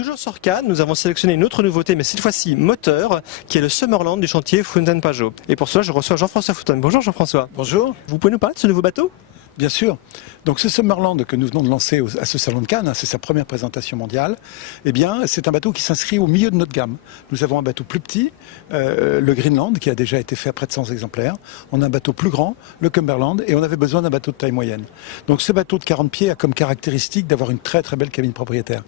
Toujours sur Cannes, nous avons sélectionné une autre nouveauté, mais cette fois-ci moteur, qui est le Summerland du chantier Fountaine-Pajot. Et pour cela, je reçois Jean-François Fountaine. Bonjour Jean-François. Bonjour. Vous pouvez nous parler de ce nouveau bateau ? Bien sûr. Donc ce Summerland que nous venons de lancer à ce salon de Cannes, c'est sa première présentation mondiale, eh bien c'est un bateau qui s'inscrit au milieu de notre gamme. Nous avons un bateau plus petit, le Greenland, qui a déjà été fait à près de 100 exemplaires. On a un bateau plus grand, le Cumberland, et on avait besoin d'un bateau de taille moyenne. Donc ce bateau de 40 pieds a comme caractéristique d'avoir une très très belle cabine propriétaire.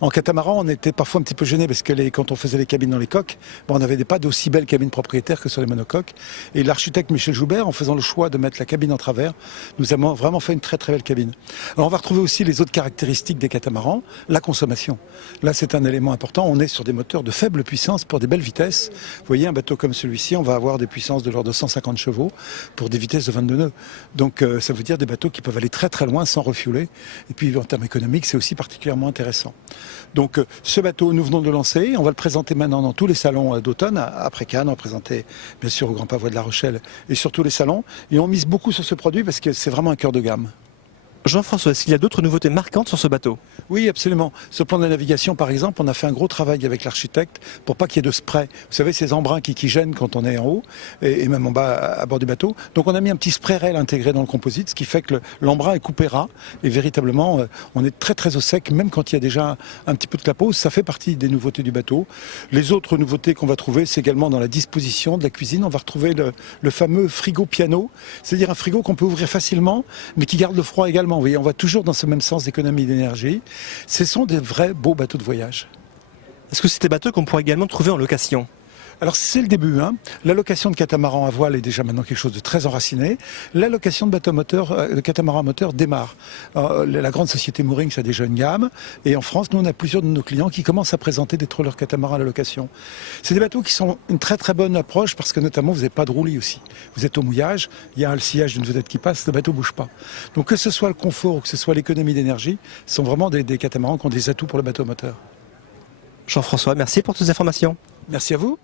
En catamaran, on était parfois un petit peu gêné parce que quand on faisait les cabines dans les coques, on n'avait pas d'aussi belles cabines propriétaires que sur les monocoques. Et l'architecte Michel Joubert, en faisant le choix de mettre la cabine en travers, nous avons vraiment fait une très très belle cabine. Alors on va retrouver aussi les autres caractéristiques des catamarans, la consommation. Là c'est un élément important, on est sur des moteurs de faible puissance pour des belles vitesses. Vous voyez, un bateau comme celui-ci, on va avoir des puissances de l'ordre de 150 chevaux pour des vitesses de 22 nœuds. Donc ça veut dire des bateaux qui peuvent aller très très loin sans refueler. Et puis en termes économiques, c'est aussi particulièrement intéressant. Donc ce bateau, nous venons de le lancer, on va le présenter maintenant dans tous les salons d'automne, après Cannes, on va présenter bien sûr au Grand Pavois de La Rochelle et sur tous les salons. Et on mise beaucoup sur ce produit parce que c'est vraiment un cœur de gamme. Jean-François, est-ce qu'il y a d'autres nouveautés marquantes sur ce bateau? Oui, absolument. Sur le plan de la navigation, par exemple, on a fait un gros travail avec l'architecte pour pas qu'il y ait de spray. Vous savez, ces embruns qui gênent quand on est en haut et même en bas à bord du bateau. Donc on a mis un petit spray rail intégré dans le composite, ce qui fait que l'embrun est coupé ras. Et véritablement, on est très très au sec, même quand il y a déjà un petit peu de clapot. Ça fait partie des nouveautés du bateau. Les autres nouveautés qu'on va trouver, c'est également dans la disposition de la cuisine. On va retrouver le fameux frigo piano, c'est-à-dire un frigo qu'on peut ouvrir facilement, mais qui garde le froid également. Vous voyez, on va toujours dans ce même sens d'économie d'énergie. Ce sont des vrais beaux bateaux de voyage. Est-ce que c'est des bateaux qu'on pourrait également trouver en location? Alors c'est le début, hein. La location de catamaran à voile est déjà maintenant quelque chose de très enraciné. La location de bateau moteur, de catamaran à moteur démarre. La grande société Moorings a déjà une gamme, et en France, nous on a plusieurs de nos clients qui commencent à présenter des trawlers catamarans à la location. C'est des bateaux qui sont une très très bonne approche parce que notamment vous n'avez pas de roulis aussi. Vous êtes au mouillage, il y a le sillage d'une vedette qui passe, le bateau ne bouge pas. Donc que ce soit le confort ou que ce soit l'économie d'énergie, ce sont vraiment des catamarans qui ont des atouts pour le bateau moteur. Jean-François, merci pour toutes ces informations. Merci à vous.